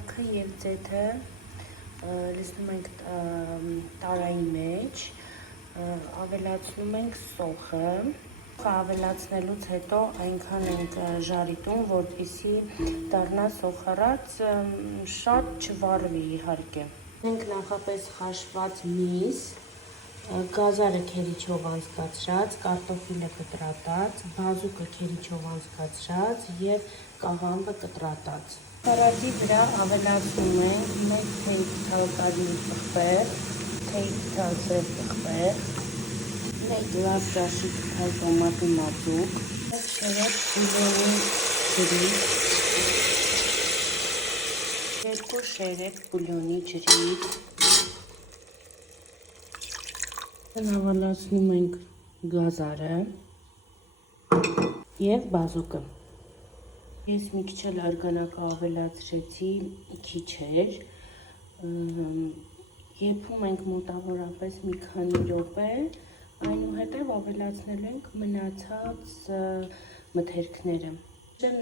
Կիակը և ձեթը լցնում ենք տարայի մեջ, ավելացնում ենք սոխը, ավելացնելուց հետո այնքան ենք ժարի տուն, որպեսզի դառնա սոխառած, շատ չվառվի իհարկե։ Ենք նախապես խաշված միս, գազարը քերիչով անցկացրած, կարտոֆիլը կտրատած, բազուկը քերիչով անցկացրած և կաղամբը կտրատած։ Սալատի վրա ավելացնում ենք մեկ թեյ թալկարի պղպեղ, թեյ թալսեր պղպեղ, մեկ լավ ճաշի թալ տոմատի մածուկ, մեկ շերեփ բուլյոնի ջրից, 2 շերեփ բուլյոնի ջրից, ավելացնում ենք գազարը և բազուկը։ Ես մի քիչ էլ արգանակը ավելացրեցի, քիչ էր, եփում ենք մոտավորապես մի քանի րոպե, այնուհետև ավելացնելու ենք մնացած մթերքները։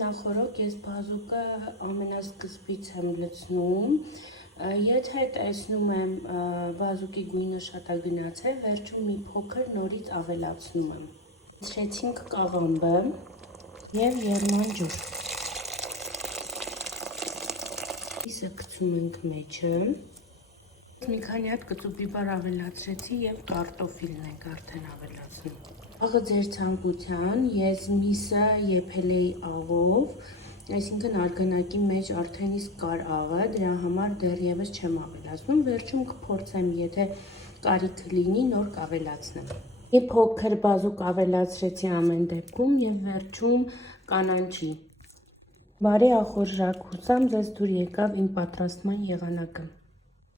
Նախօրոք ես բազուկը ամենասկզբից եմ լցնում, եթե տեսնում եմ բազուկի գույնը շատագնաց է, վերջում մի փոքր նորից ավելացնում եմ։ Լցրեցինք կաղամբը և եղման ջուր։ Միսը գցում ենք մեջը, մի քանի հատ կծուբիբար ավելացրեցի և կարտոֆիլն ենք արդեն ավելացնում։ Աղը ձեր ցանկության, ես միսը եփել էի աղով, այսինքն արգանակի մեջ արդեն իսկ կար աղը, դրա համար դեռևս չեմ ավելացնում, վերջում կփորձեմ, եթե կարիք լինի, նոր կավելացնեմ։ Մի փոքր բազուկ ավելացրեցի ամեն դեպքում և վերջում կանանչի։ Բարի ախորժակ, հուսամ ձեզ դուր եկավ իմ պատրաստման եղանակը։